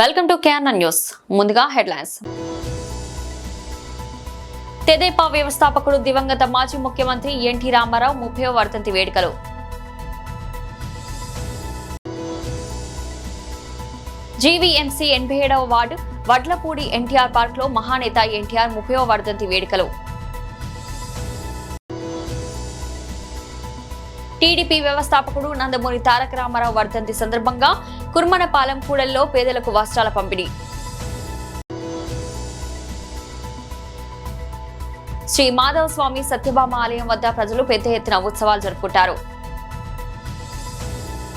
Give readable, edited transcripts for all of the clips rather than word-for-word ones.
Welcome to KRN news. ముందుగా headlines. తెదేపా వ్యవస్థాపకుడు దివంగత మాజీ ముఖ్యమంత్రి ఎన్టీ రామారావు 30వ వర్ధంతి వేడుకలు. జీవీఎంసీ 87వ వార్డు వడ్లపూడి ఎన్టీఆర్ పార్క్ లో మహానేత ఎన్టీఆర్ 30వ వర్ధంతి వేడుకలు. టీడీపీ వ్యవస్థాపకుడు నందమూరి తారక రామారావు వర్ధంతి సందర్భంగా కుర్మనపాలెం కూడలిలో పేదలకు వస్త్రాల పంపిణీ. శ్రీ మాధవ స్వామి సత్యభామ ఆలయం వద్ద ప్రజలు పెద్ద ఎత్తున ఉత్సవాలు జరుపుకుంటారు.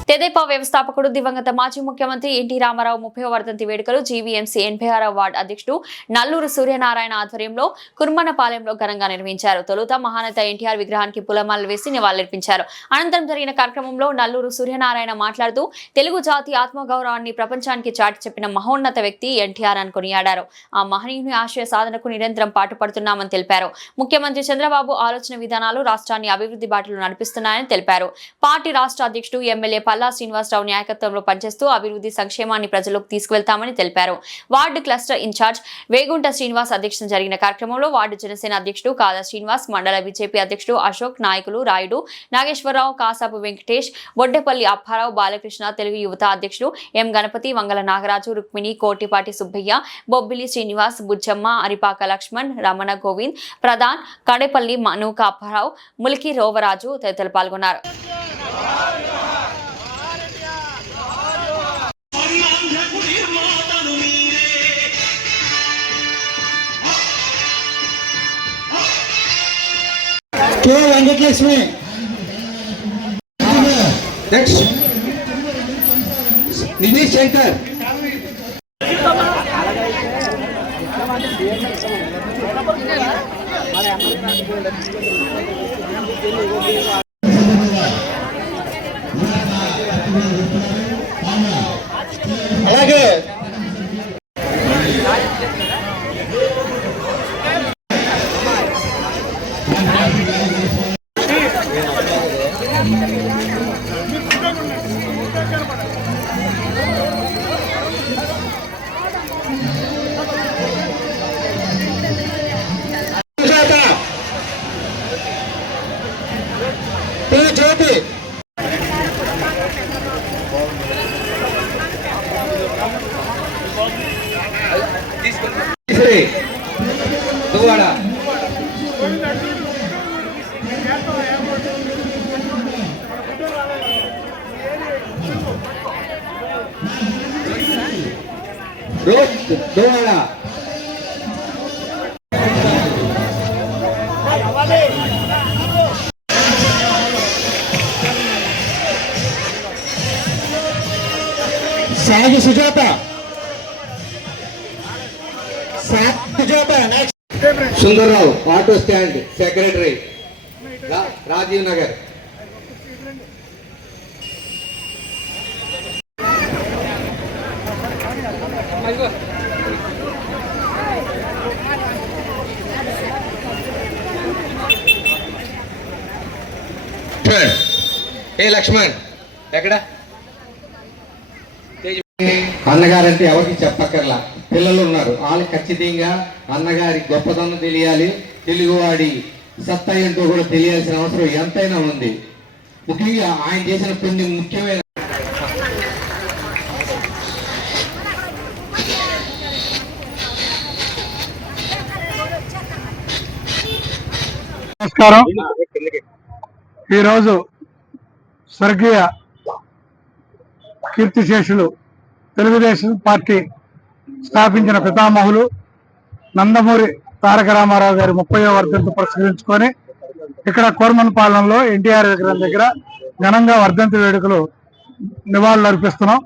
తెదేపా వ్యవస్థాపకుడు దివంగత మాజీ ముఖ్యమంత్రి ఎన్టీ రామారావు 30వ వర్ధంతి వేడుకలు జీవీఎంసీ 86వ వార్డు అధ్యక్షుడు నల్లూరు సూర్యనారాయణ ఆధ్వర్యంలో కుర్మనపాలెంలో ఘనంగా నిర్వహించారు. తొలుత మహానేత ఎన్టీఆర్ విగ్రహానికి పూలమాలలు వేసి నివాళులర్పించారు. అనంతరం జరిగిన కార్యక్రమంలో నల్లూరు సూర్యనారాయణ మాట్లాడుతూ తెలుగు జాతి ఆత్మగౌరవాన్ని ప్రపంచానికి చాటి చెప్పిన మహోన్నత వ్యక్తి ఎన్టీఆర్ అని కొనియాడారు. ఆ మహనీయుని ఆశయ సాధనకు నిరంతరం పాటుపడుతున్నామని తెలిపారు. ముఖ్యమంత్రి చంద్రబాబు ఆలోచన విధానాలు రాష్ట్రాన్ని అభివృద్ధి బాటలో నడిపిస్తున్నాయని తెలిపారు. పార్టీ రాష్ట్ర అధ్యక్షుడు ఎమ్మెల్యే పల్లా శ్రీనివాసరావు నాయకత్వంలో పనిచేస్తూ అభివృద్ధి సంక్షేమాన్ని ప్రజలకు తీసుకువెళ్తామని తెలిపారు. Ward cluster incharge Vegunta Srinivas అధ్యక్షతన జరిగిన కార్యక్రమంలో వార్డు జనసేన అధ్యక్షుడు కాదా శ్రీనివాస్, మండల బీజేపీ అధ్యక్షుడు అశోక్, నాయకులు రాయుడు నాగేశ్వరరావు, కాసాపు వెంకటేష్, బొడ్డెపల్లి అప్పారావు, బాలకృష్ణ, తెలుగు యువత అధ్యక్షుడు ఎం గణపతి, వంగల నాగరాజు, రుక్మిణి, కోటిపాటి సుబ్బయ్య, బొబ్బిలి శ్రీనివాస్, బుజ్జమ్మ, అరిపాక లక్ష్మణ్, రమణ గోవింద్, ప్రధాన్, కడేపల్లి మనూక అప్పారావు, ములికి రోవరాజు తదితరులు పాల్గొన్నారు. K. Venkatashmi. Next. Nilesh Shankar. అలాగే జ్యోతి Duvvada rose Duvvada Sagi Sujatha Sundarrao auto stand secretary Rajiv Nagar. A Lakshman ఎక్కడ? అన్నగారంటే ఎవరికి చెప్పక్కర్లా, పిల్లలు ఉన్నారు, వాళ్ళకి ఖచ్చితంగా అన్నగారి గొప్పతనం తెలియాలి, తెలుగువాడి సత్తా ఏంటో కూడా తెలియాల్సిన అవసరం ఎంతైనా ఉంది. ముఖ్యంగా ఆయన చేసిన కొన్ని ముఖ్యమైన నమస్కారం. ఈరోజు స్వర్గీయ కీర్తిశేషులు తెలుగుదేశం పార్టీ స్థాపించిన పితామహులు నందమూరి తారక రామారావు గారి 30వ వర్ధంతి పురస్కరించుకొని ఇక్కడ కోర్మన్పాలెంలో ఎన్టీఆర్ విగ్రహం దగ్గర ఘనంగా వర్ధంతి వేడుకలు నివాళులు అర్పిస్తున్నాం.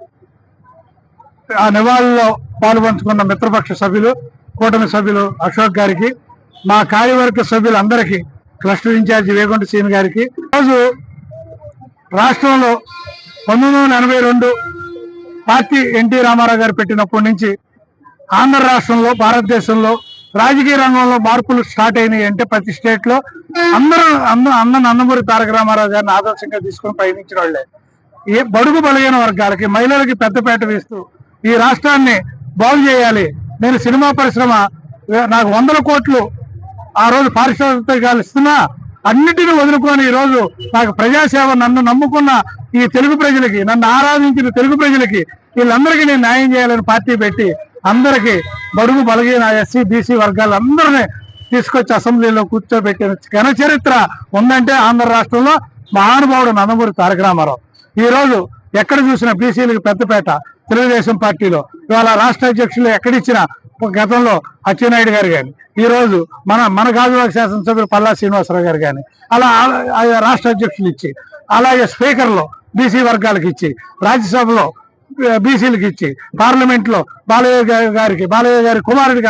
ఆ నివాళుల్లో పాల్పంచుకున్న మిత్రపక్ష సభ్యులు, కూటమి సభ్యులు అశోక్ గారికి, మా కార్యవర్గ సభ్యులందరికీ, క్లస్టర్ ఇన్ఛార్జి వేగుంట శ్రీని గారికి, రోజు రాష్ట్రంలో 1982 పార్టీ ఎన్టీ రామారావు గారు పెట్టినప్పటి నుంచి ఆంధ్ర రాష్ట్రంలో, భారతదేశంలో రాజకీయ రంగంలో మార్పులు స్టార్ట్ అయినాయి అంటే ప్రతి స్టేట్ లో అన్న నందమూరి తారక రామారావు గారిని ఆదర్శంగా తీసుకుని పయనించిన వాళ్ళే. బడుగు బలహీన వర్గాలకి, మహిళలకి పెద్దపేట వేస్తూ ఈ రాష్ట్రాన్ని బాగు చేయాలి. నేను సినిమా పరిశ్రమ నాకు 100 కోట్లు ఆ రోజు పారిశ్రామికాలు ఇస్తున్నా అన్నిటిని వదులుకొని ఈ రోజు నాకు ప్రజాసేవ, నన్ను నమ్ముకున్న ఈ తెలుగు ప్రజలకి, నన్ను ఆరాధించిన తెలుగు ప్రజలకి, వీళ్ళందరికీ నేను న్యాయం చేయాలని పార్టీ పెట్టి అందరికీ బడుగు బలహీన ఎస్సీ బీసీ వర్గాలందరినీ తీసుకొచ్చి అసెంబ్లీలో కూర్చోబెట్టిన ఘన చరిత్ర ఉందంటే ఆంధ్ర రాష్ట్రంలో మహానుభావుడు నందమూరి తారక రామారావు. ఈ రోజు ఎక్కడ చూసినా బీసీలకు పెద్దపేట తెలుగుదేశం పార్టీలో. ఇవాళ రాష్ట్ర అధ్యక్షులు ఎక్కడిచ్చినా గతంలో అచ్చెన్నాయుడు గారు కానీ, ఈ రోజు మన గాజువాక శాసనసభ్యులు పల్లా శ్రీనివాసరావు గారు కానీ, అలా రాష్ట్ర అధ్యక్షులు ఇచ్చి, అలాగే స్పీకర్లో బీసీ వర్గాలకు ఇచ్చి, రాజ్యసభలో బీసీలకు ఇచ్చి, పార్లమెంట్ లో బాలయ్య గారి కుమారుడికి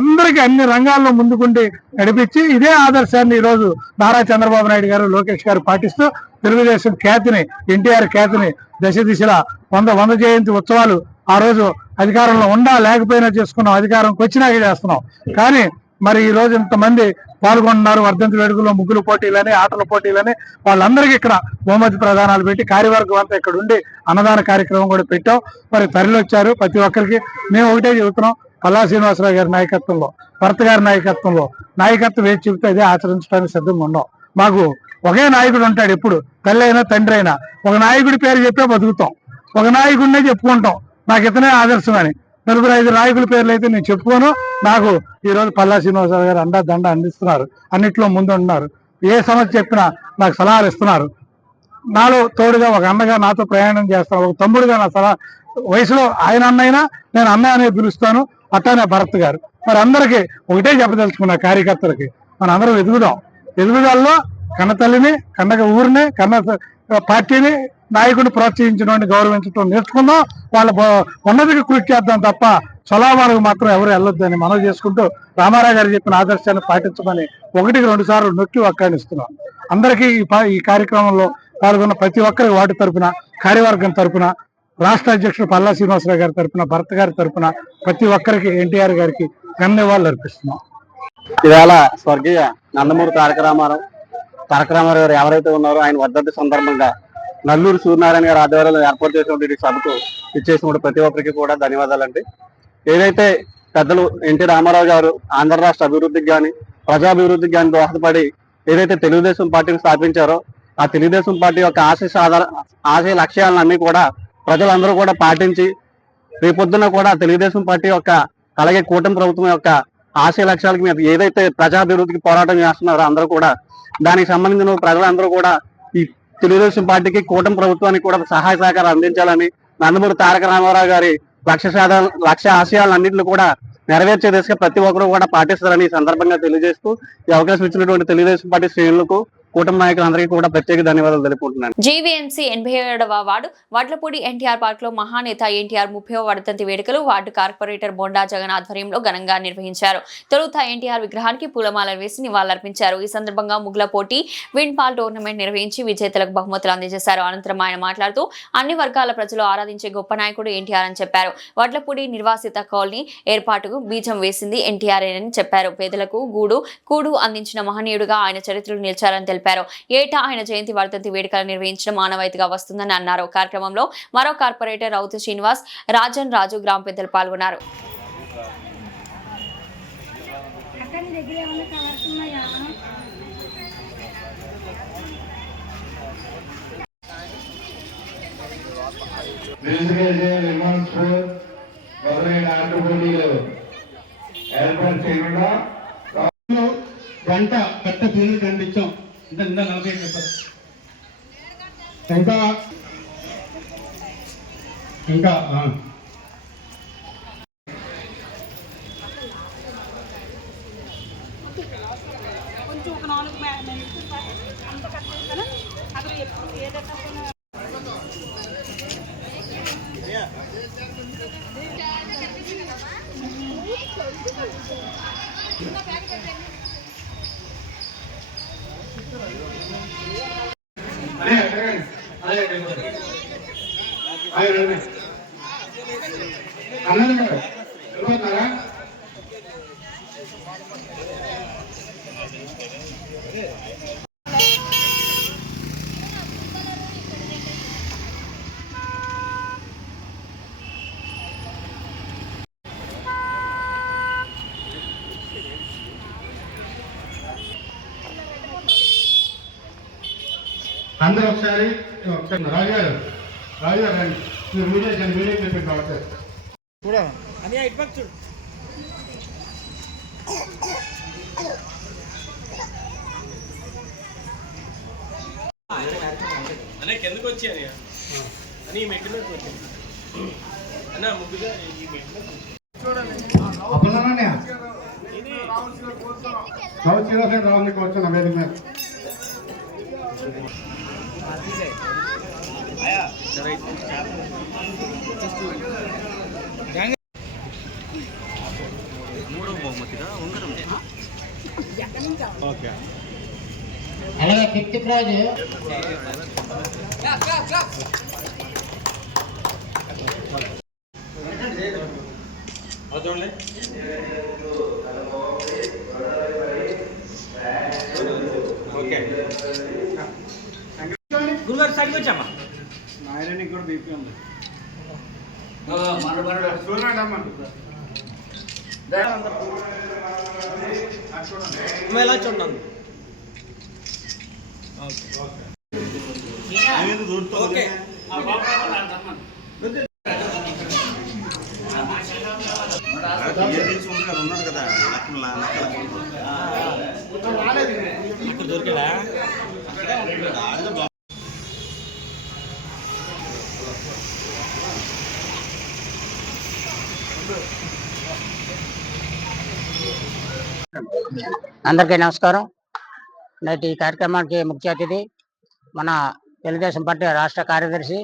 అందరికీ అన్ని రంగాల్లో ముందుకుండి నడిపించి ఇదే ఆదర్శాన్ని ఈ రోజు నారా చంద్రబాబు నాయుడు గారు, లోకేష్ గారు పాటిస్తూ తెలుగుదేశం ఖ్యాతిని, ఎన్టీఆర్ ఖ్యాతిని దశ దిశలా 100 జయంతి ఉత్సవాలు ఆ రోజు అధికారంలో లేకపోయినా చేసుకున్నాం, అధికారంకి వచ్చినాక చేస్తున్నాం. కానీ మరి ఈ రోజు ఇంతమంది పాల్గొంటున్నారు. వర్ధంతి వేడుకల్లో ముగ్గులు పోటీలని, ఆటల పోటీలని, వాళ్ళందరికీ ఇక్కడ బహుమతి ప్రదానాలు పెట్టి కార్యవర్గం అంతా ఇక్కడ ఉండి అన్నదాన కార్యక్రమం కూడా పెట్టాం. మరి తరలివచ్చారు ప్రతి ఒక్కరికి. మేము ఒకటే చెబుతున్నాం, పల్లా శ్రీనివాసరావు గారి నాయకత్వంలో, భరత్ గారి నాయకత్వం ఏది చెబితే అదే ఆచరించడానికి సిద్ధంగా ఉన్నాం. మాకు ఒకే నాయకుడు ఉంటాడు ఎప్పుడు, తల్లి అయినా తండ్రి అయినా. ఒక నాయకుడి పేరు చెప్పే బతుకుతాం, ఒక నాయకుడినే చెప్పుకుంటాం నాకు ఇతనే ఆదర్శం అని. 4-5 నాయకుల పేర్లు అయితే నేను చెప్పుకోను. నాకు ఈ రోజు పల్లా శ్రీనివాసరావు గారు దండ అందిస్తున్నారు, అన్నిట్లో ముందుంటున్నారు. ఏ సమస్య చెప్పినా నాకు సలహాలు ఇస్తున్నారు. నాలో తోడుగా ఒక అన్నగా నాతో ప్రయాణం చేస్తాను, ఒక తమ్ముడుగా నా సలహా. వయసులో ఆయన అన్నైనా నేను అన్నయ్య అనే పిలుస్తాను. అట్టానే భరత్ గారు. మరి అందరికీ ఒకటే చెప్పదలుచుకున్న కార్యకర్తలకి, మన అందరం ఎదుగుదలలో కన్న తల్లిని, కన్నగ ఊరిని, కన్న పార్టీని, నాయకుడిని ప్రోత్సహించడం, గౌరవించడం నేర్చుకుందాం. వాళ్ళ ఉన్నతికి కృషి చేద్దాం తప్ప చొలాబాలకు మాత్రం ఎవరు వెళ్ళొద్దని మనవి చేసుకుంటూ రామారావు గారు చెప్పిన ఆదర్శాన్ని పాటించమని 1-2 సార్లు నొక్కి వక్కానిస్తున్నాం. అందరికీ ఈ కార్యక్రమంలో పాల్గొన్న ప్రతి ఒక్కరికి వాటి తరపున, కార్యవర్గం తరపున, రాష్ట్ర అధ్యక్షుడు పల్లా శ్రీనివాసరావు గారి తరపున, భరత్ గారి తరపున ప్రతి ఒక్కరికి, ఎన్టీఆర్ గారికి ధన్యవాదాలు అర్పిస్తున్నాం. ఇవాళ స్వర్గీయ నందమూరి తారక రామారావు గారు ఎవరైతే ఉన్నారో ఆయన వర్ధంతి సందర్భంగా నల్లూరు సూర్యనారాయణ గారి ఆధ్వర్యంలో ఏర్పాటు చేసినటువంటి సభకు ఇచ్చేసిన ప్రతి ఒక్కరికి కూడా ధన్యవాదాలండి. ఏదైతే పెద్దలు ఎన్టీ రామారావు గారు ఆంధ్ర రాష్ట్ర అభివృద్ధికి కానీ, ప్రజాభివృద్ధికి కానీ దోహదపడి ఏదైతే తెలుగుదేశం పార్టీని స్థాపించారో, ఆ తెలుగుదేశం పార్టీ యొక్క ఆశయ లక్ష్యాలన్నీ కూడా ప్రజలందరూ కూడా పాటించి రేపొద్దున కూడా తెలుగుదేశం పార్టీ యొక్క, అలాగే కూటమి ప్రభుత్వం యొక్క ఆశయ లక్ష్యాలకి మీద ఏదైతే ప్రజాభివృద్ధికి పోరాటం చేస్తున్నారో అందరూ కూడా, దానికి సంబంధించిన ప్రజలందరూ కూడా ఈ తెలుగుదేశం పార్టీకి, కూటమి ప్రభుత్వానికి కూడా సహాయ సహకారం అందించాలని, నందమూరి తారక రామారావు గారి లక్ష్య ఆశయాలన్నింటినీ కూడా నెరవేర్చే దిశగా ప్రతి ఒక్కరు కూడా పాటిస్తారని ఈ సందర్భంగా తెలియజేస్తూ ఈ అవకాశం ఇచ్చినటువంటి తెలుగుదేశం పార్టీ శ్రేణులకు, కూటమి నాయకులందరికీ కూడా ప్రత్యేక ధన్యవాదాలు తెలుపుకుంటున్నాను. జీవీఎంసీ 87వ వార్డు వడ్లపూడి ఎన్టీఆర్ పార్క్ లో మహానేత ఎన్టీఆర్ 30వ వర్ధంతి వేడుకలు వార్డు కార్పొరేటర్ బొండా జగన్ ఆధ్వర్యంలో ఘనంగా నిర్వహించారు. తొలుత ఎన్టీఆర్ విగ్రహానికి పూలమాలలు వేసి నివాళులర్పించారు. ఈ సందర్భంగా ముగ్గుల పోటీ, విన్ పాల్ టోర్నమెంట్ నిర్వహించి విజేతలకు బహుమతులు అందజేశారు. అనంతరం ఆయన మాట్లాడుతూ అన్ని వర్గాల ప్రజలు ఆరాధించే గొప్ప నాయకుడు ఎన్టీఆర్ అని చెప్పారు. వడ్లపూడి నిర్వాసిత కాలనీ ఏర్పాటుకు బీజం వేసింది ఎన్టీఆర్ అని చెప్పారు. పేదలకు కూడు అందించిన మహనీయుడుగా ఆయన చరిత్రలు నిలిచారని తెలిపారు. ఏటా ఆయన జయంతి వర్ధంతి వేడుకలు నిర్వహించడం ఆనవాయితీగా వస్తుందని అన్నారు. కార్యక్రమంలో మరో కార్పొరేటర్ రౌతు శ్రీనివాస్, రాజన్ రాజు, గ్రామ పెద్దలు పాల్గొన్నారు. గంట కట్ట పీరియడ్ కనిపించాం. ఇంత 40 చెప్పారు. ఇంకా కొంచెం ఒక 4 అంత కట్ చేస్తాను. అక్కడ ఏదైనా అందరూ ఒకసారి రాజుగారు రండి. మీరు మీడియా చెప్పిన తర్వాత కూడా అనే కిందకు వచ్చాను అని ఈ మెట్టు మీద వచ్చాను అన్న ముగ్గుగా ఈ మెట్టు మీద రావాలని కోరుతున్నా వేదిక మీద. అలాగే కిర్తిక్ రాజు చూడండి ఓకే గురుగారు సైడ్కి వచ్చామా నాయనకి కూడా బీపీ ఉంది. ఎలా చూడండి ఓకే ఇక్కడ దొరికేదా అందరికీ నమస్కారం. నేటి ఈ కార్యక్రమానికి ముఖ్య అతిథి మన తెలుగుదేశం పార్టీ రాష్ట్ర కార్యదర్శి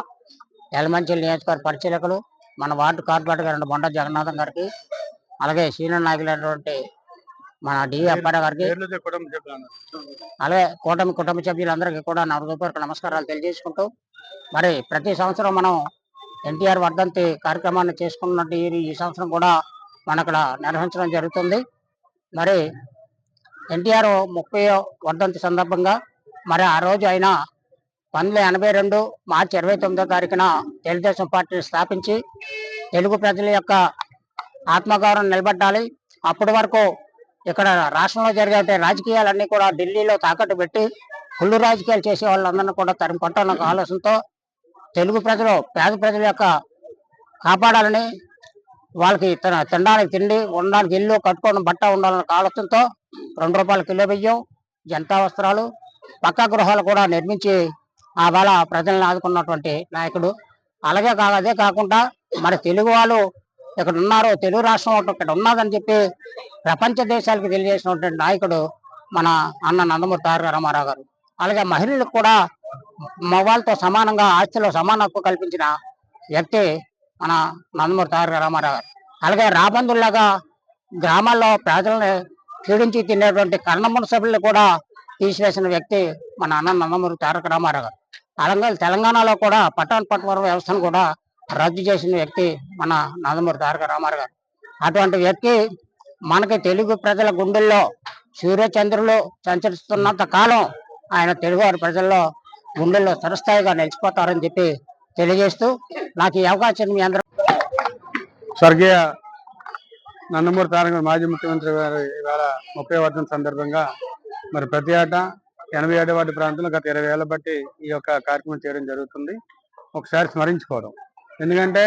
యలమంచిలి నియోజకవర్గ పరిశీలకులు మన వార్డు కార్పొరేటర్ గారు బొండ జగన్నాథం గారికి, అలాగే సీనియర్ నాయకులైనటువంటి మన డి అప్పారావు గారికి, అలాగే కూటమి కుటుంబ సభ్యులందరికీ కూడా నా హృదయపూర్వక నమస్కారాలు తెలియజేసుకుంటూ, మరి ప్రతి సంవత్సరం మనం ఎన్టీఆర్ వర్ధంతి కార్యక్రమాన్ని చేసుకున్నట్టు ఈ సంవత్సరం కూడా మన ఇక్కడ నిర్వహించడం జరుగుతుంది. మరి ఎన్టీఆర్ 30వ వర్ధంతి సందర్భంగా మరి ఆ రోజు ఆయన 1982 మార్చి 29వ తారీఖున తెలుగుదేశం పార్టీని స్థాపించి తెలుగు ప్రజల యొక్క ఆత్మగౌరవం నిలబెట్టాలి, అప్పటి వరకు ఇక్కడ రాష్ట్రంలో జరిగే రాజకీయాలన్నీ కూడా ఢిల్లీలో తాకట్టు పెట్టి కుళ్ళు రాజకీయాలు చేసే వాళ్ళందరినీ కూడా తరిమి కొట్టాలన్న ఆలోచనతో తెలుగు ప్రజలు పేద ప్రజల యొక్క కాపాడాలని, వాళ్ళకి తినడానికి తిండి, ఉండడానికి ఇల్లు, కట్టుకోవడం బట్ట ఉండాలన్న ఆలోచనతో 2 రూపాయల కిలో బియ్యం, జనతా వస్త్రాలు, పక్కా గృహాలు కూడా నిర్మించి ఆ వేళ ప్రజలను ఆదుకున్నటువంటి నాయకుడు. అలాగే అదే కాకుండా మరి తెలుగు వాళ్ళు ఇక్కడ ఉన్నారు, తెలుగు రాష్ట్రం ఇక్కడ ఉన్నదని చెప్పి ప్రపంచ దేశాలకు తెలియజేసినటువంటి నాయకుడు మన అన్న నందమూరి తారక రామారావు గారు. అలాగే మహిళలకు కూడా మగవాళ్ళతో సమానంగా ఆస్తిలో సమాన హక్కు కల్పించిన వ్యక్తి మన నందమూరి తారక రామారావు గారు. అలాగే రాబందుల్లాగా గ్రామాల్లో ప్రజల్ని పీడించి తినేటువంటి కర్ణమున సభ్యులు కూడా తీసివేసిన వ్యక్తి మన అన్న నందమూరి తారక రామారావు గారు. అలాగే తెలంగాణలో కూడా పట్టణ వ్యవస్థను కూడా రద్దు చేసిన వ్యక్తి మన నందమూరి తారక రామారావు గారు. అటువంటి వ్యక్తి మనకి తెలుగు ప్రజల గుండెల్లో సూర్యచంద్రులు సంచరిస్తున్నంత కాలం ఆయన తెలుగువారి ప్రజల్లో గుండెల్లో చిరస్థాయిగా నిలిచిపోతారని చెప్పి తెలియజేస్తూ నాకు ఈ అవకాశం మీ అందరూ. స్వర్గీయ నందమూరి తారక మాజీ ముఖ్యమంత్రి గారు ఇవాళ 30వ వర్ధంతి సందర్భంగా మరి ప్రతి ఏటా 87వ వార్డు ప్రాంతంలో గత 20 ఏళ్ల బట్టి ఈ యొక్క కార్యక్రమం చేయడం జరుగుతుంది. ఒకసారి స్మరించుకోవడం, ఎందుకంటే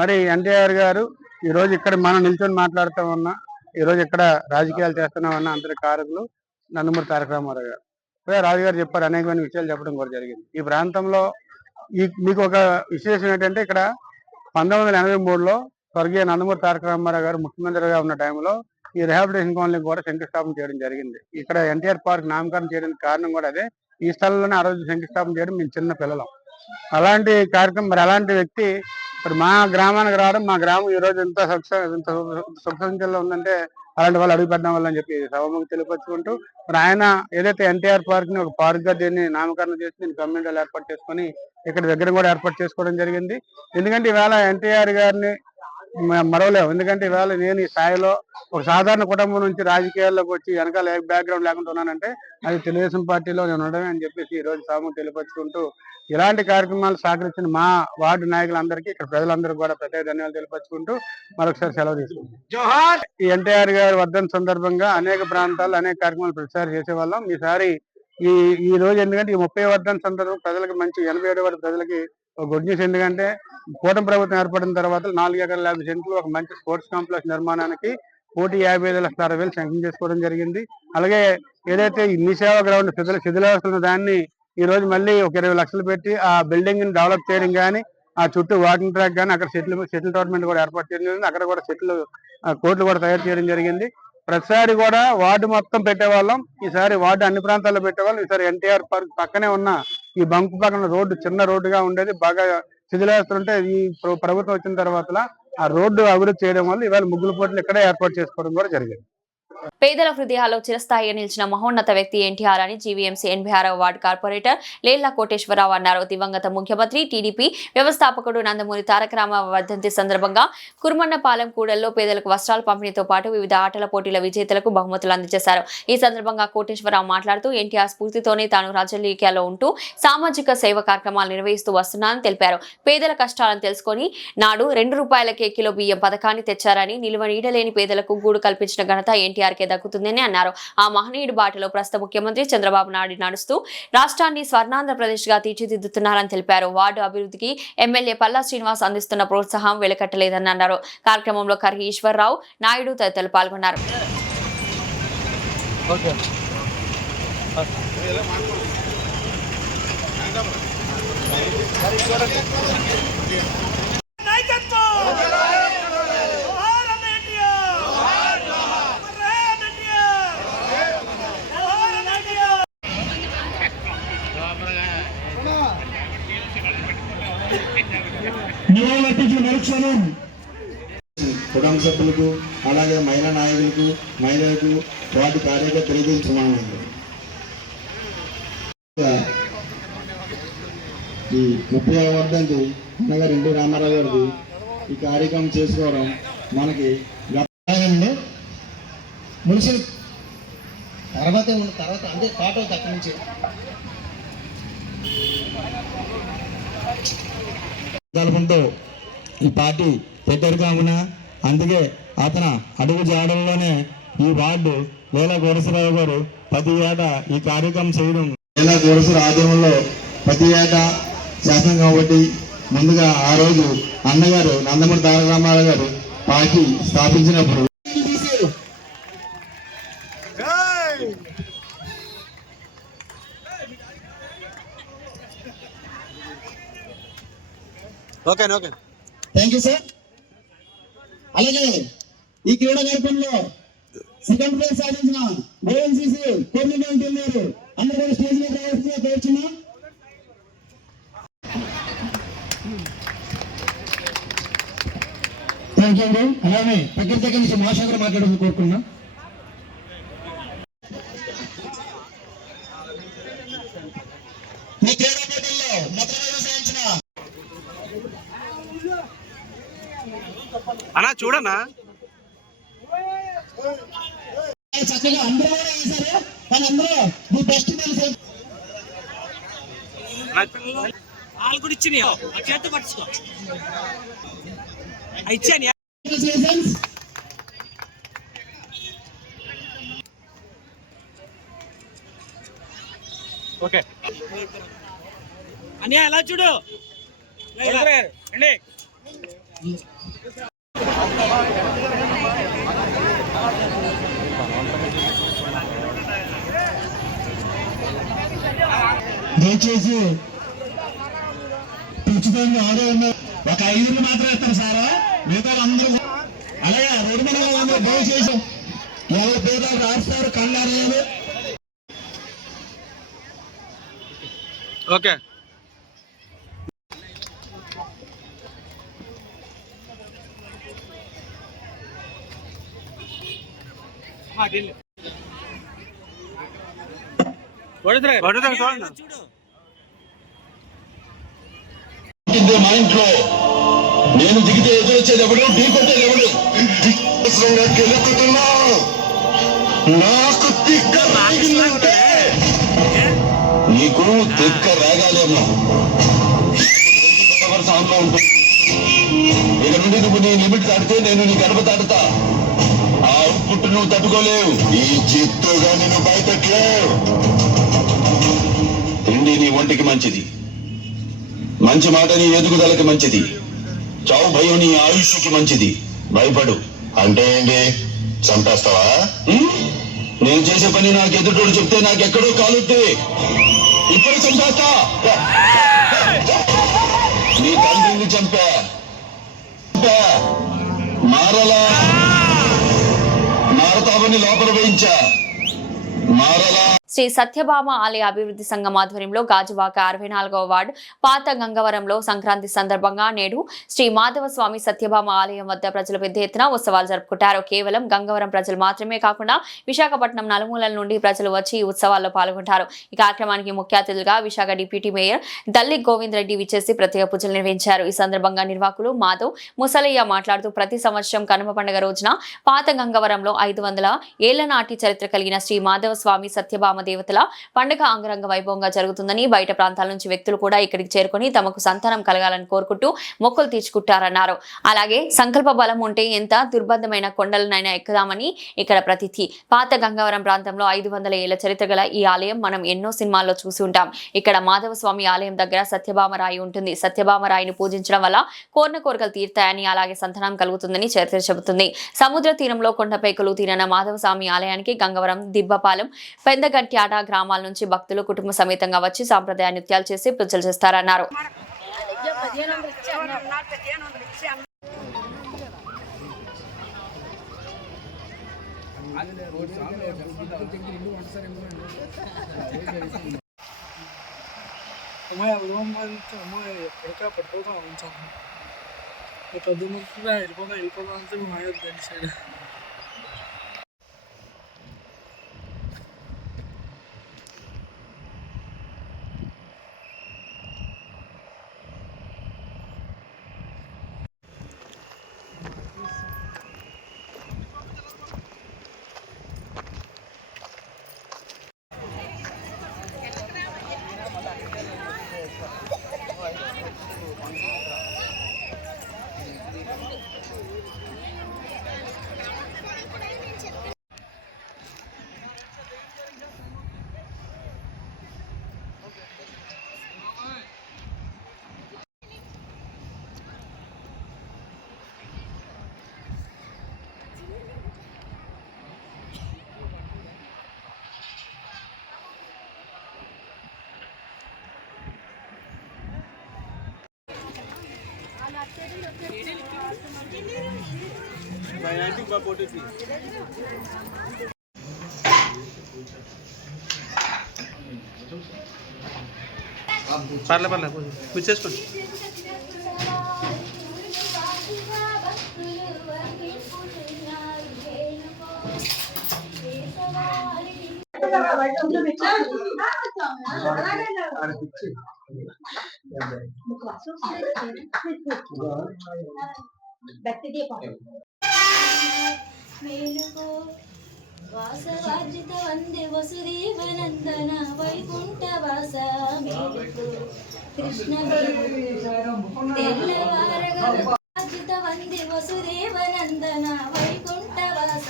మరి ఎన్టీఆర్ గారు ఈరోజు ఇక్కడ మనం నిల్చొని మాట్లాడుతూ ఉన్నా, ఈరోజు ఇక్కడ రాజకీయాలు చేస్తున్నామన్న అంతటి కారకులు నందమూరి తారక రామారావు గారు. రాజుగారు చెప్పారు, అనేకమైన విషయాలు చెప్పడం కూడా జరిగింది. ఈ ప్రాంతంలో మీకు ఒక విశేషం ఏంటంటే ఇక్కడ 1983లో స్వర్గీయ నందమూరి తారక రామారావు గారు ముఖ్యమంత్రిగా ఉన్న టైంలో ఈ రిహాబిలిటేషన్ కాలనీ కూడా శంకుస్థాపన చేయడం జరిగింది. ఇక్కడ ఎన్టీఆర్ పార్క్ నామకరణం చేయడానికి కారణం కూడా అదే. ఈ స్థలంలోనే ఆ రోజు శంకుస్థాపన చేయడం మేము చిన్న పిల్లలం. అలాంటి కార్యక్రమం, మరి అలాంటి వ్యక్తి మరి మా గ్రామానికి రావడం, మా గ్రామం ఈ రోజు ఎంత సుఖ సంఖ్యలో ఉందంటే అలాంటి వాళ్ళు అడుగు పెట్టడం వల్ల అని చెప్పి సభముఖి తెలియపరుచుకుంటూ, మరి ఆయన ఏదైతే ఎన్టీఆర్ పార్క్ ని ఒక పార్క్ గా దీన్ని నామకరణం చేసి దీన్ని కమ్యూనిటీలు ఏర్పాటు చేసుకుని ఇక్కడ దగ్గర కూడా ఏర్పాటు చేసుకోవడం జరిగింది. ఎందుకంటే ఈవేళ ఎన్టీఆర్ గారిని మరవలేము. ఎందుకంటే ఈవేళ నేను ఈ స్థాయిలో ఒక సాధారణ కుటుంబం నుంచి రాజకీయాల్లోకి వచ్చి వెనకాల బ్యాక్గ్రౌండ్ లేకుండా ఉన్నానంటే అది తెలుగుదేశం పార్టీలో నేను ఉండడమే అని చెప్పేసి ఈ రోజు సభముఖి తెలియపరుచుకుంటూ, ఇలాంటి కార్యక్రమాలు సహకరించిన మా వార్డు నాయకులందరికీ, ఇక్కడ ప్రజలందరూ కూడా ప్రత్యేక ధన్యవాదాలు తెలియపరుచుకుంటూ మరొకసారి సెలవు తీసుకుంటాం. ఈ ఎన్టీఆర్ గారి వర్ధంతి సందర్భంగా అనేక ప్రాంతాల్లో అనేక కార్యక్రమాలు ప్రచారం చేసేవాళ్ళం. ఈసారి ఈ ఈ రోజు ఎందుకంటే ఈ 30వ వర్ధంతి సందర్భంగా ప్రజలకు మంచి 87 వారి ప్రజలకి ఒక గుడ్ న్యూస్. ఎందుకంటే కూటమి ప్రభుత్వం ఏర్పడిన తర్వాత 4 ఎకరాల 50 సెంట్లు ఒక మంచి స్పోర్ట్స్ కాంప్లెక్స్ నిర్మాణానికి 1,55,60,000 శాంక్షన్ చేసుకోవడం జరిగింది. అలాగే ఏదైతే ఈ మీ సేవా గ్రౌండ్ శిథిలావస్థ దాన్ని ఈ రోజు మళ్ళీ ఒక 20 లక్షలు పెట్టి ఆ బిల్డింగ్ ని డెవలప్ చేయడం కానీ, ఆ చుట్టూ వాకింగ్ ట్రాక్ కానీ, అక్కడ షటిల్ టోర్నమెంట్ కూడా ఏర్పాటు చేయడం జరిగింది. అక్కడ కూడా కోర్టులు కూడా తయారు చేయడం జరిగింది. ప్రతిసారి కూడా వార్డు మొత్తం పెట్టేవాళ్ళం, ఈసారి వార్డు అన్ని ప్రాంతాల్లో పెట్టేవాళ్ళం. ఈసారి ఎన్టీఆర్ పార్క్ పక్కనే ఉన్న ఈ బంకు పక్కన రోడ్డు చిన్న రోడ్డుగా ఉండేది, బాగా శిథిలావస్థలుంటే ఈ ప్రభుత్వం వచ్చిన తర్వాత ఆ రోడ్డు అభివృద్ధి చేయడం వల్ల ఇవాళ ముగ్గుల పోటీలు ఇక్కడే ఏర్పాటు చేసుకోవడం కూడా జరిగింది. పేదల హృదయాల్లో చిరస్థాయిగా నిలిచిన మహోన్నత వ్యక్తి ఎన్టీఆర్ అని GVMC 86వ ward corporator Lella Koteswararao అన్నారు. దివంగత ముఖ్యమంత్రి టీడీపీ వ్యవస్థాపకుడు నందమూరి తారక రామారావు వర్ధంతి సందర్భంగా కుర్మన్నపాలెం కూడల్లో పేదలకు వస్త్రాల పంపిణీతో పాటు వివిధ ఆటల పోటీల విజేతలకు బహుమతులు అందజేశారు. ఈ సందర్భంగా కోటేశ్వరరావు మాట్లాడుతూ ఎన్టీఆర్ స్ఫూర్తితోనే తాను రాజకీయాల్లో ఉంటూ సామాజిక సేవ కార్యక్రమాలు నిర్వహిస్తూ వస్తున్నానని తెలిపారు. పేదల కష్టాలను తెలుసుకొని నాడు ₹2 కిలో బియ్యం పథకాన్ని తెచ్చారని, నిలువ నీడలేని పేదలకు గూడు కల్పించిన ఘనత ఎన్టీఆర్ కే దక్కుతుందని అన్నారు. ఆ మహనీయుడి బాటలో ప్రస్తుత ముఖ్యమంత్రి చంద్రబాబు నాయుడు నడుస్తూ రాష్ట్రాన్ని స్వర్ణాంధ్రప్రదేశ్ గా తీర్చిదిద్దుతున్నారని తెలిపారు. వార్డు అభివృద్ధికి ఎమ్మెల్యే పల్లా శ్రీనివాస్ అందిస్తున్న ప్రోత్సాహం వెలకట్టలేదని అన్నారు. కార్యక్రమంలో కర్హి ఈశ్వరరావు నాయుడు తదితరులు పాల్గొన్నారు. కుటుంబ సభ్యులకు, అలాగే మహిళా నాయకులకు, మహిళలకు, వార్డు కార్యకర్తలకు సమానంగా ఈ 30వ వర్ధంతి అనగా ఎన్టీ రామారావు గారికి ఈ కార్యక్రమం చేసుకోవడం మనకి మున్సిపల్ తర్వాత అంటే పాట అక్కడి నుంచి సందర్భంతో ఈ పార్టీ పెట్టారు కావున అందుకే అతను అడుగు జాడల్లోనే ఈ వార్డు లేళ్ల కోటేశ్వరరావు గారు ప్రతి ఏటా ఈ కార్యక్రమం చేయడం, లేళ్ల కోటేశ్వర ఆధ్వర్యంలో ప్రతి ఏటా శాసనం కాబట్టి ముందుగా ఆ రోజు అన్నగారు నందమూరి తారక రామారావు గారు పార్టీ స్థాపించినప్పుడు థ్యాంక్ యూ సార్. అలాగే ఈ క్రీడా కార్యక్రమంలో సెకండ్ ప్లేస్ సాధించిన ఓఎన్సీసీ కోఆర్డినేటర్ ఉన్నారు, అందరూ కూడా స్టేజ్ మీద రావాల్సిందిగా కోరుచున్నాం. థ్యాంక్ యూ అండి. అలానే దగ్గర నుంచి మహాశాఖ మాట్లాడాలని కోరుకున్నాం. ఈ క్రీడా పోటీల్లో మొదటి సాధించిన అన్నా చూడన్నా చక్కగా అందరూ కూడా వేశారు, కానీ అందరూ ది బెస్ట్ తెలిసి వాళ్ళు కూడా ఇచ్చినాయి చేత పట్టుకో ఇచ్చాను. ఓకే అని ఎలా చూడు దయచేసి ఉచితంగా ఆడే ఉన్నారు, ఒక 5 మాత్రం ఇస్తారు సారా, మిగతా అందరూ అలాగే రోడ్డు మీద అందరూ దయచేసి ఎవరు పేదలు రాస్తారు కళ్ళారు. ఓకే మా ఇంట్లో నేను దిగితే ఎదురొచ్చేది ఎవడు, ఢీ కొట్టేది ఎవడు, గెలుపుతున్నా నాకు తిక్క రాగిందంటే నీకు తిక్క రాగాలేమో సాంగ్లో ఉంటుంది. ఇక నుండి నువ్వు నీ లిమిట్ దాటితే నేను నీ గడప దాటుతా. ఆ అవుట్పుట్ నువ్వు తట్టుకోలేవు, ఈ చిత్తుగా నేను భయపెట్టలేవు. తిండి నీ ఒంటికి మంచిది, మంచి మాట నీ ఎదుగుదలకి మంచిది, చావు భయం నీ ఆయుష్కి మంచిది. భయపడు అంటే ఏంటి? చంపేస్తావా? నేను చేసే పని నాకు ఎదుటోడు చెప్తే నాకెక్కడో కాలుద్ది. ఇప్పుడు చంపేస్తా. నీ తండ్రిని చంపా, మారతావని లోపల వేయించా, మారలా. శ్రీ సత్యభామ ఆలయ అభివృద్ధి సంఘం ఆధ్వర్యంలో గాజువాక 64వ వార్డు పాత గంగవరంలో సంక్రాంతి సందర్భంగా నేడు శ్రీ మాధవ స్వామి సత్యభామ ఆలయం వద్ద ప్రజలు పెద్ద ఎత్తున ఉత్సవాలు జరుపుకుంటారు. కేవలం గంగవరం ప్రజలు మాత్రమే కాకుండా విశాఖపట్నం నలుమూలల నుండి ప్రజలు వచ్చి ఈ ఉత్సవాల్లో పాల్గొంటారు. ఈ కార్యక్రమానికి ముఖ్య అతిథులుగా విశాఖ డిప్యూటీ మేయర్ దల్లి గోవింద్ రెడ్డి విచ్చేసి ప్రత్యేక పూజలు నిర్వహించారు. ఈ సందర్భంగా నిర్వాహకులు మాధవ్ ముసలయ్య మాట్లాడుతూ ప్రతి సంవత్సరం కనుమ పండుగ రోజున పాత గంగవరంలో 500 ఏళ్ల నాటి చరిత్ర కలిగిన శ్రీ మాధవ స్వామి సత్యభామ దేవతల పండుగ అంగరంగ వైభవంగా జరుగుతుందని, బయట ప్రాంతాల నుంచి వ్యక్తులు కూడా ఇక్కడికి చేరుకొని తమకు సంతానం కలగాలని కోరుకుంటూ మొక్కులు తీర్చుకుంటారన్నారు. అలాగే సంకల్ప బలం ఉంటే ఎంత దుర్బంధమైన కొండలనైనా ఎక్కుదామని ఇక్కడ ప్రతిథి. పాత గంగవరం ప్రాంతంలో 500 ఏళ్ల చరిత్ర గల ఈ ఆలయం మనం ఎన్నో సినిమాల్లో చూసి ఉంటాం. ఇక్కడ మాధవ స్వామి ఆలయం దగ్గర సత్యభామ రాయి ఉంటుంది. సత్యభామ రాయిని పూజించడం వల్ల కోరిన కోరికలు తీరుతాయని, అలాగే సంతానం కలుగుతుందని చరిత్ర చెబుతుంది. సముద్ర తీరంలో కొండపై కొలువు తీరిన మాధవ స్వామి ఆలయానికి గంగవరం, దిబ్బపాలెం, పెందగంట్యాడ గ్రామాల నుంచి భక్తులు కుటుంబ సమేతంగా వచ్చి సాంప్రదాయ నృత్యాలు చేసి పూజలు చేస్తారన్నారు. పర్లే మీరు చేసుకోండి. వాసవార్జిత వందే వసుదేవనందన వైకుంఠవాస మేలుకో కృష్ణ తెల్లవారగా వార్జిత వందే వసుదేవనందన వైకుంఠవాస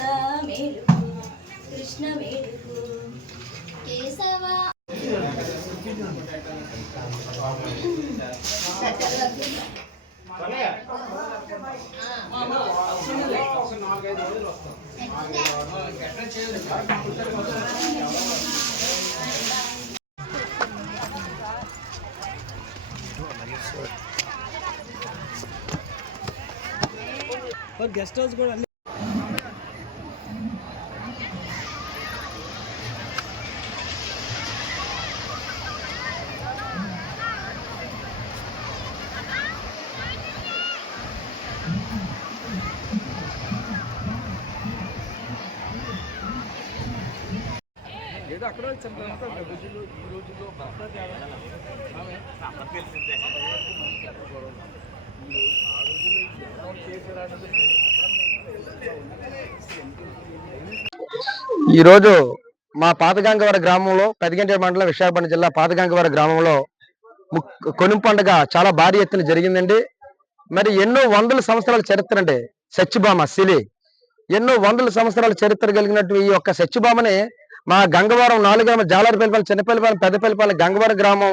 మేలుకో కృష్ణ మేలుకో కేశవ గెస్ట్ హౌస్ కూడా ఏదో అక్కడ ఈ రోజుల్లో ఈరోజు మా పాతగంగవరం గ్రామంలో, పెదగంటి మండలం, విశాఖపట్నం జిల్లా పాతగంగవరం గ్రామంలో కొనుమ పండుగ చాలా భారీ ఎత్తున జరిగిందండి. మరి ఎన్నో వందల సంవత్సరాల చరిత్ర అండి సత్యభామ శిలి. ఎన్నో వందల సంవత్సరాల చరిత్ర కలిగినట్టు ఈ యొక్క సత్యభామని మా గంగవరం 4 గ్రామం జాలారిపల్లిపాలెం, చిన్నపల్లిపాలెం, పెద్దపల్లిపాలెం, గంగవరం గ్రామం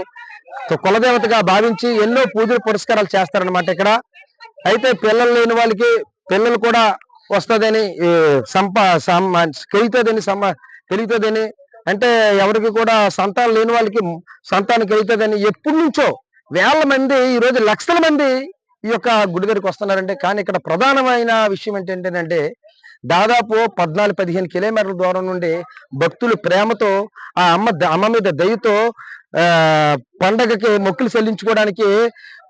కులదేవతగా భావించి ఎన్నో పూజలు పురస్కారాలు చేస్తారనమాట ఇక్కడ. అయితే పిల్లలు లేని వాళ్ళకి పిల్లలు కూడా వస్తుందని కలిగుతుందని అంటే ఎవరికి కూడా సంతానం లేని వాళ్ళకి సంతానం కలుగుతుందని ఎప్పటి నుంచో వేల మంది, ఈ రోజు లక్షల మంది ఈ యొక్క గుడి దగ్గరికి వస్తున్నారంటే. కానీ ఇక్కడ ప్రధానమైన విషయం ఏంటంటే దాదాపు 14-15 కిలోమీటర్ల దూరం నుండి భక్తులు ప్రేమతో ఆ అమ్మ మీద దయతో పండగకి మొక్కులు చెల్లించుకోవడానికి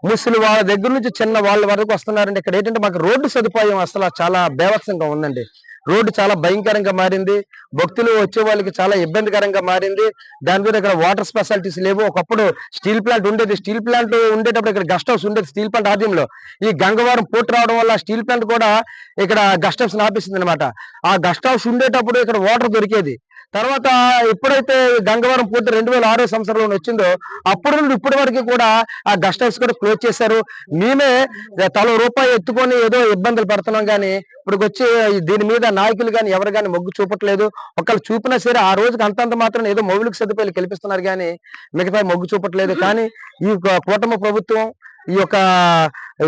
ముసలి వాళ్ళ దగ్గర నుంచి చిన్న వాళ్ళ వరకు వస్తున్నారండి. ఇక్కడ ఏంటంటే మాకు రోడ్డు సదుపాయం అసలు చాలా బేవత్సంగా ఉందండి. రోడ్డు చాలా భయంకరంగా మారింది, భక్తులు వచ్చే వాళ్ళకి చాలా ఇబ్బందికరంగా మారింది. దాని మీద ఇక్కడ వాటర్ ఫెసిలిటీస్ లేవు. ఒకప్పుడు స్టీల్ ప్లాంట్ ఉండేది, స్టీల్ ప్లాంట్ ఉండేటప్పుడు ఇక్కడ గెస్ట్ హౌస్ ఉండేది స్టీల్ ప్లాంట్ ఆధ్వర్యంలో. ఈ గంగవరం పోర్టు రావడం వల్ల స్టీల్ ప్లాంట్ కూడా ఇక్కడ గెస్ట్ హౌస్ ఆపేసింది అనమాట. ఆ గెస్ట్ హౌస్ ఉండేటప్పుడు ఇక్కడ వాటర్ దొరికేది. తర్వాత ఎప్పుడైతే గంగవరం పోర్టు 2006 సంవత్సరంలో వచ్చిందో అప్పటి నుండి ఇప్పటి వరకు కూడా ఆ గెస్ట్ హౌస్ కూడా క్లోజ్ చేశారు. మేమే తలో రూపాయి ఎత్తుకొని ఏదో ఇబ్బందులు పడుతున్నాం, కానీ ఇప్పుడు వచ్చి దీని మీద నాయకులు కానీ ఎవరు కానీ మొగ్గు చూపట్లేదు. ఒకళ్ళు చూపినా సరే ఆ రోజుకి అంతంత మాత్రం ఏదో మౌలిక సదుపాయాలు కల్పిస్తున్నారు, కానీ మిగతా మొగ్గు చూపట్లేదు. కానీ ఈ కూటమి ప్రభుత్వం ఈ యొక్క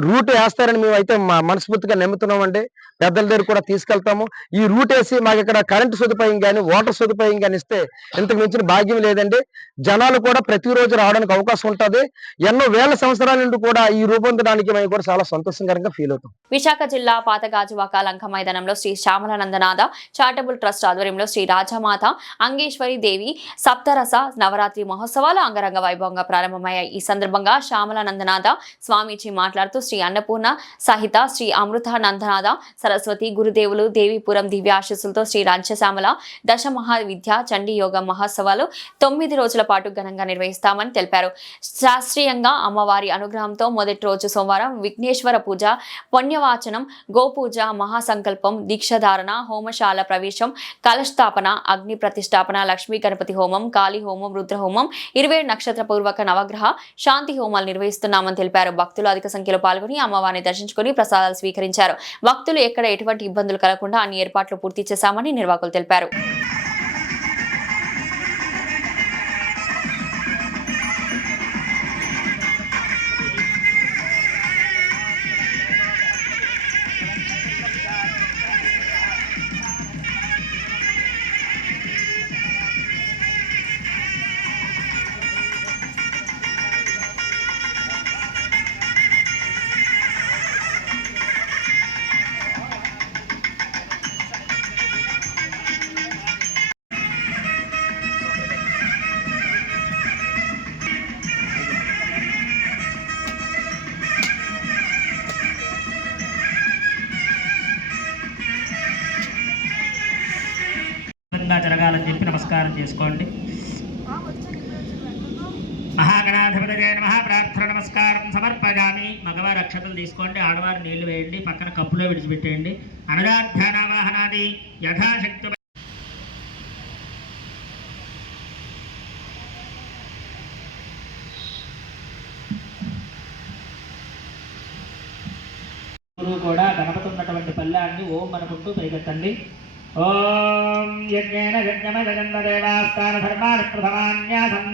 రూట్ వేస్తారని మేమైతే మనస్ఫూర్తిగా నమ్ముతున్నామండి. పెద్దల దగ్గర కూడా తీసుకెళ్తాము. ఈ రూట్ వేసి మాకు ఇక్కడ కరెంటు సదుపాయం కానీ వాటర్ సదుపాయం కానీ ఇస్తే ఇంతకు మించిన భాగ్యం లేదండి. జనాలు కూడా ప్రతిరోజు రావడానికి అవకాశం ఉంటుంది. ఎన్నో వేల సంవత్సరాల నుండి కూడా ఈ రూపొందడానికి మేము కూడా చాలా సంతోషకరంగా ఫీల్ అవుతాం. విశాఖ జిల్లా పాతగాజువాక లంక మైదానంలో శ్రీ శ్యామలానందనాథ చారిటబుల్ ట్రస్ట్ ఆధ్వర్యంలో శ్రీ రాజమాత అంగేశ్వరి దేవి సప్తరస నవరాత్రి మహోత్సవాలు అంగరంగ వైభవంగా ప్రారంభమయ్యాయి. ఈ సందర్భంగా శ్యామలానందనాథ స్వామీజీ మాట్లాడుతూ శ్రీ అన్నపూర్ణ సహిత శ్రీ అమృతానందనాథ సరస్వతి గురుదేవులు దేవీపురం దివ్య ఆశీస్సులతో శ్రీ రాజ్యశ్యామల దశ మహావిద్య చండీ యోగ మహోత్సవాలు 9 రోజుల పాటు ఘనంగా నిర్వహిస్తామని తెలిపారు. శాస్త్రీయంగా అమ్మవారి అనుగ్రహంతో మొదటి రోజు సోమవారం విఘ్నేశ్వర పూజ, పుణ్యవాచనం, గోపూజ, మహాసంకల్పం, దీక్షధారణ, హోమశాల ప్రవేశం, కలశస్థాపన, అగ్ని ప్రతిష్టాపన, లక్ష్మీ గణపతి హోమం, కాళీ హోమం, రుద్ర హోమం, 27 నక్షత్ర పూర్వక నవగ్రహ శాంతి హోమాలు నిర్వహిస్తున్నామని తెలిపారు. భక్తులు అధిక సంఖ్యలో పాల్గొని అమ్మవారిని దర్శించుకుని ప్రసాదాలు స్వీకరించారు. భక్తులు ఎక్కడ ఎటువంటి ఇబ్బందులు కలగకుండా అన్ని ఏర్పాట్లు పూర్తి చేశామని నిర్వాహకులు తెలిపారు. జరగాలని చెప్పి నమస్కారం చేసుకోండి. మహాగణాధిపతయే నమః. ప్రార్థన నమస్కారం సమర్పయామి. మగవారి అక్షతలు తీసుకోండి, ఆడవారు నీళ్లు వేయండి, పక్కన కప్పులో విడిచిపెట్టేయండి. అనదాధ్యానావాహనాది యథాశక్తి కూడా గణపతి ఉన్నటువంటి పల్లాన్ని ఓం అనుకుంటూ పైకెత్తండి. ఓం యజ్ఞేన యజ్ఞమజన్మదేవాస్థాన ధర్మాణి ప్రథమాన్యాసం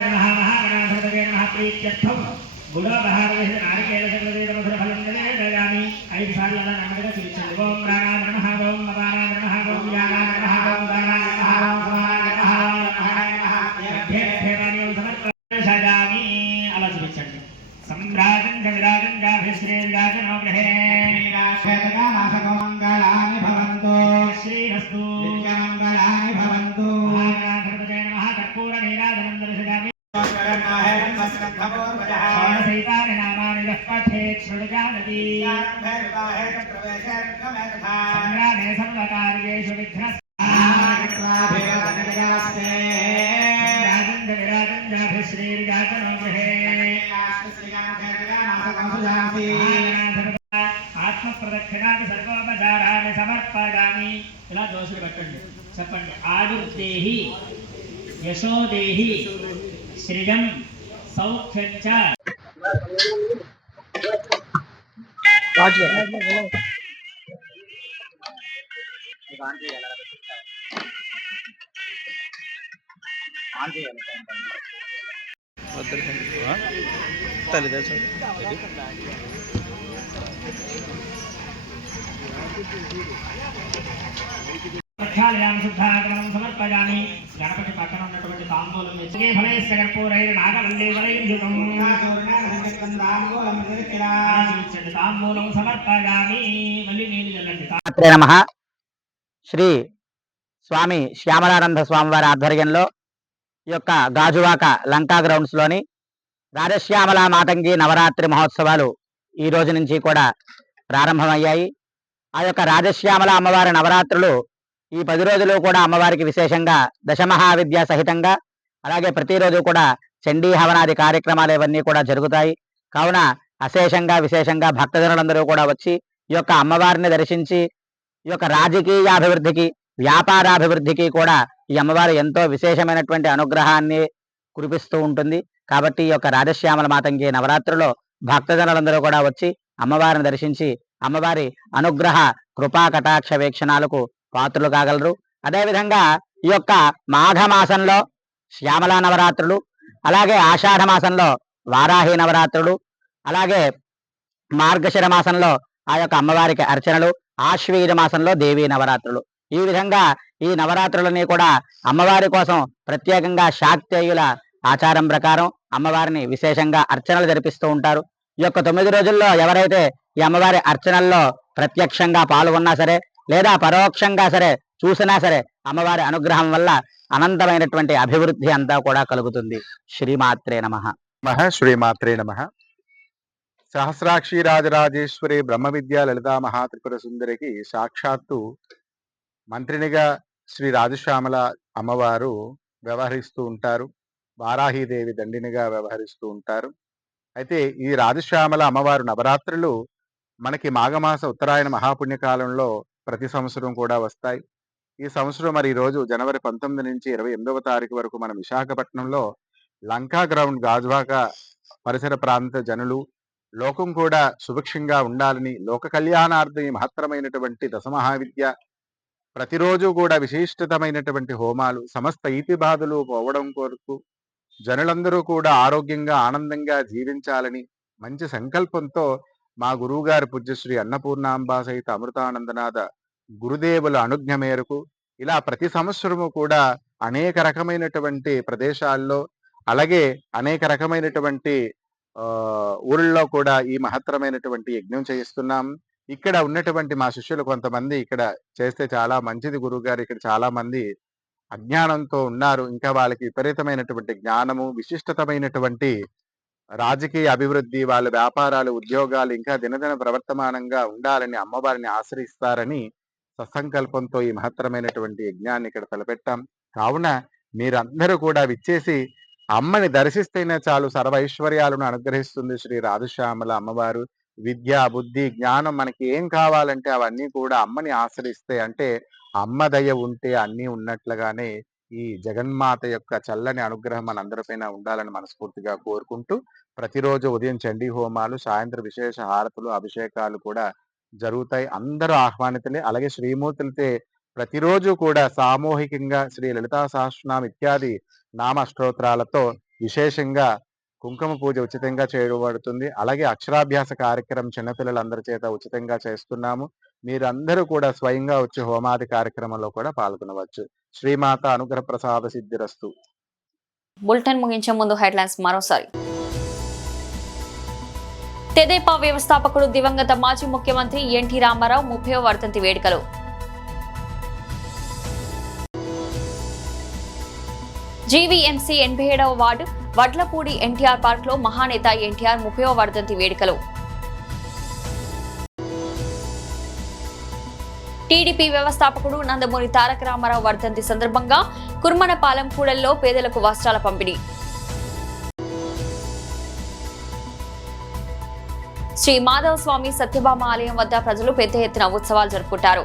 మహాగణాధిపతయే నమః. ప్రీత్యర్థం గుడోపహారవేశ నారికేల సంగదేవమధుర ఫలం దయామి. 5 సార్లు అలా నెమ్మదిగా తీర్చండి. ఓం ప్రాణాయ నమః, ఓం అపానాయ నమః, ఓం వ్యానాయ నమః, ఓం దానాయ నమః, ఓం సమానాయ నమః, ఓం మహాయ నమః. యజ్ఞేభ్యేవాని సమర్పయామి. అలా చూపించండి. సంరాజం జవిరాజం జాభిశ్రీర్గాజనో గృహే మంగళాని భవంతు. శ్రీరస్తు మంగళాని భవంతు. మహాగణాధిపతయే నమః. కర్పూర నీరాజనం దర్శయామి. షోడశైతాని నామాని యః పఠేత్ శృణుజానతి. సంగ్రామే సర్వకార్యేషు విఘ్నస్రాజం జవిరాజం జాభిశ్రీర్గాజనో గృహే ఆత్మ ప్రదక్షిణాన్ని సర్వోపచారాన్ని సమర్పయామి. ఇలా దోషులు పెట్టండి, చెప్పండి. ఆయుర్దేహి యశోదేహి శ్రియం సౌఖ్యం చ. సమర్పయామి. గణపతి పక్కన ఉన్నటువంటి తాంబూలం తాంబూలం సమర్పయామి. మళ్ళీ నీళ్ళు చల్లండి. నమః. శ్రీ స్వామి శ్యామలానంద స్వామి వారి ఆధ్వర్యంలో ఈ యొక్క గాజువాక లంకా గ్రౌండ్స్ లోని రాజశ్యామల మాతంగి నవరాత్రి మహోత్సవాలు ఈ రోజు నుంచి కూడా ప్రారంభమయ్యాయి. ఆ యొక్క రాజశ్యామల అమ్మవారి నవరాత్రులు ఈ 10 రోజులు కూడా అమ్మవారికి విశేషంగా దశమహావిద్య సహితంగా అలాగే ప్రతిరోజు కూడా చండీ హవనాది కార్యక్రమాలు ఇవన్నీ కూడా జరుగుతాయి. కావున అశేషంగా విశేషంగా భక్తజనులందరూ కూడా వచ్చి ఈ యొక్క అమ్మవారిని దర్శించి ఈ యొక్క రాజకీయాభివృద్ధికి వ్యాపారాభివృద్ధికి కూడా ఈ అమ్మవారు ఎంతో విశేషమైనటువంటి అనుగ్రహాన్ని కురిపిస్తూ ఉంటుంది. కాబట్టి ఈ యొక్క రాజశ్యామల మాతంగి నవరాత్రిలో భక్తజనులందరూ కూడా వచ్చి అమ్మవారిని దర్శించి అమ్మవారి అనుగ్రహ కృపా కటాక్ష వీక్షణాలకు పాత్రలు కాగలరు. అదేవిధంగా ఈ యొక్క మాఘమాసంలో శ్యామల నవరాత్రులు, అలాగే ఆషాఢ మాసంలో వారాహి నవరాత్రులు, అలాగే మార్గశిర మాసంలో ఆ యొక్క అమ్మవారికి అర్చనలు, ఆశ్వీజ మాసంలో దేవీ నవరాత్రులు. ఈ విధంగా ఈ నవరాత్రులని కూడా అమ్మవారి కోసం ప్రత్యేకంగా శాక్తేయుల ఆచారం ప్రకారం అమ్మవారిని విశేషంగా అర్చనలు జరిపిస్తూ ఉంటారు. ఈ యొక్క 9 రోజుల్లో ఎవరైతే ఈ అమ్మవారి అర్చనల్లో ప్రత్యక్షంగా పాల్గొన్నా సరే లేదా పరోక్షంగా సరే చూసినా సరే అమ్మవారి అనుగ్రహం వల్ల అనంతమైనటువంటి అభివృద్ధి అంతా కూడా కలుగుతుంది. శ్రీమాత్రే నమః. శ్రీమాత్రే నమః. సహస్రాక్షి రాజరాజేశ్వరి బ్రహ్మ విద్యా లలితా మహాత్రిపుర సుందరికి సాక్షాత్తు మంత్రినిగా శ్రీ రాజశ్యామల అమ్మవారు వ్యవహరిస్తూ ఉంటారు. వారాహీదేవి దండినిగా వ్యవహరిస్తూ ఉంటారు. అయితే ఈ రాజశ్యామల అమ్మవారు నవరాత్రులు మనకి మాఘమాస ఉత్తరాయణ మహాపుణ్యకాలంలో ప్రతి సంవత్సరం కూడా వస్తాయి. ఈ సంవత్సరం మరి ఈ రోజు జనవరి 19 నుంచి 28వ తారీఖు వరకు మన విశాఖపట్నంలో లంకా గ్రౌండ్ గాజువాక పరిసర ప్రాంత జనులు లోకం కూడా సుభిక్షంగా ఉండాలని లోక కళ్యాణార్థం ఈ మహత్తరమైనటువంటి దశమహావిద్య ప్రతిరోజు కూడా విశిష్టతమైనటువంటి హోమాలు సమస్త ఈతి బాధలు పోవడం కొరకు జనులందరూ కూడా ఆరోగ్యంగా ఆనందంగా జీవించాలని మంచి సంకల్పంతో మా గురువు గారి పూజ్యశ్రీ అన్నపూర్ణాంబ సహిత అమృతానందనాథ గురుదేవుల అనుజ్ఞ మేరకు ఇలా ప్రతి సంవత్సరము కూడా అనేక రకమైనటువంటి ప్రదేశాల్లో అలాగే అనేక రకమైనటువంటి ఊళ్ళలో కూడా ఈ మహత్తరమైనటువంటి యజ్ఞం చేయిస్తున్నాం. ఇక్కడ ఉన్నటువంటి మా శిష్యులు కొంతమంది ఇక్కడ చేస్తే చాలా మంచిది గురువు గారు, ఇక్కడ చాలా మంది అజ్ఞానంతో ఉన్నారు, ఇంకా వాళ్ళకి విపరీతమైనటువంటి జ్ఞానము విశిష్టతమైనటువంటి రాజకీయ అభివృద్ధి వాళ్ళ వ్యాపారాలు ఉద్యోగాలు ఇంకా దినదిన ప్రవర్తమానంగా ఉండాలని అమ్మవారిని ఆశ్రయిస్తారని సత్సంకల్పంతో ఈ మహత్తరమైనటువంటి యజ్ఞాన్ని ఇక్కడ తలపెట్టాం. కావున మీరందరూ కూడా విచ్చేసి అమ్మని దర్శిస్తేనే చాలు సర్వైశ్వర్యాలను అనుగ్రహిస్తుంది శ్రీ రాజశ్యామల అమ్మవారు. విద్య బుద్ధి జ్ఞానం మనకి ఏం కావాలంటే అవన్నీ కూడా అమ్మని ఆశ్రయిస్తే అంటే అమ్మ దయ ఉంటే అన్నీ ఉన్నట్లుగానే ఈ జగన్మాత యొక్క చల్లని అనుగ్రహం మనందరిపైన ఉండాలని మనస్ఫూర్తిగా కోరుకుంటూ ప్రతిరోజు ఉదయం చండీ హోమాలు, సాయంత్రం విశేష హారతులు, అభిషేకాలు కూడా జరుగుతాయి. అందరూ ఆహ్వానితులే. అలాగే శ్రీమూర్తులతో ప్రతిరోజు కూడా సామూహికంగా శ్రీ లలితా సహస్రనామ ఇత్యాది నామ స్తోత్రాలతో విశేషంగా కుంకుమ పూజ ఉచితంగా చేయబడుతుంది. అలాగే అక్షరాభ్యాస కార్యక్రమం చిన్నపిల్లలందరి చేత ఉచితంగా చేస్తున్నాము. మీరందరూ కూడా స్వయంగా వచ్చి హోమాది కార్యక్రమంలో కూడా పాల్గొనవచ్చు. శ్రీమాత అనుగ్రహ ప్రసాద సిద్ధిరస్తు. బులెటిన్ ముగించే ముందు హెడ్లైన్స్ మరోసారి. తెదేపా వ్యవస్థాపకుడు దివంగత మాజీ ముఖ్యమంత్రి ఎన్టీ రామారావు 30వ వర్ధంతి వేడుకలు. జీవీఎంసీ 87వ వార్డు వడ్లపూడి ఎన్టీఆర్ పార్క్ లో మహానేత ఎన్టీఆర్ 30వ వర్ధంతి వేడుకలు. టీడీపీ వ్యవస్థాపకుడు నందమూరి తారక రామారావు వర్ధంతి సందర్భంగా కుర్మనపాలెం కూడలిలో పేదలకు వస్త్రాల పంపిణీ. శ్రీ మాధవ స్వామి సత్యభామ ఆలయం వద్ద ప్రజలు పెద్ద ఎత్తున ఉత్సవాలు జరుపుకుంటారు.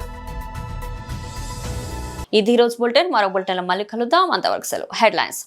ఇది రోజు బులెటిన్. మరో బులెటిన్లో మళ్ళీ కలుద్దాం. అంతవరకు సెలవు. హెడ్లైన్స్.